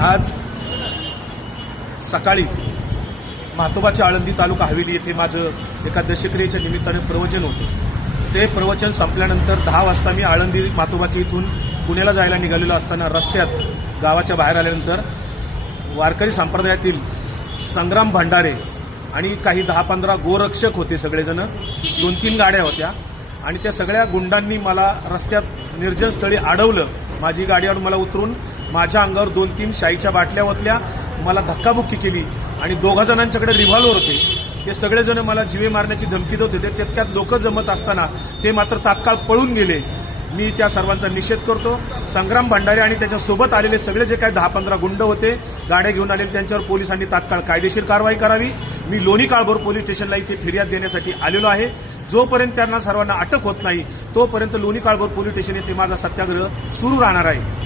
आज सकाळी म्हातोबाच्या आळंदी तालुका हवेली येथे माझं एका दशक्रियेच्या निमित्ताने प्रवचन होतं। ते प्रवचन संपल्यानंतर 10 वाजता मी आळंदी म्हातोबाच्या इथून पुण्याला जायला निघालेलो असताना रस्त्यात गावाच्या बाहेर आल्यानंतर वारकरी संप्रदायातील संग्राम भंडारे आणि काही 10-15 गोरक्षक होते, सगळेजण 2-3 गाड्या होत्या आणि त्या सगळ्या गुंडांनी मला रस्त्यात निर्जन स्थळी अडवलं। माझी गाडीवर मला उतरून माझ्या अंगावर 2-3 शाईच्या बाटल्या ओतल्या, मला धक्काबुक्की केली आणि 2 जणांच्याकडे रिव्हॉल्वर होते। ते सगळेजण मला जीवे मारण्याची धमकी देत होते। त्यात लोक जमत असताना ते मात्र तात्काळ पळून गेले। मी त्या सर्वांचा निषेध करतो। संग्राम भंडारे आणि त्याच्यासोबत आलेले सगळे जे काही 10-15 गुंड होते, गाड्या घेऊन आलेले, त्यांच्यावर पोलिसांनी तात्काळ कायदेशीर कारवाई करावी। मी लोणी काळभोर पोलीस स्टेशनला इथे फिर्याद देण्यासाठी आलेलो आहे। जोपर्यंत त्यांना सर्वांना अटक होत नाही तोपर्यंत लोणी काळभोर पोलीस स्टेशन येथे माझा सत्याग्रह सुरू राहणार आहे।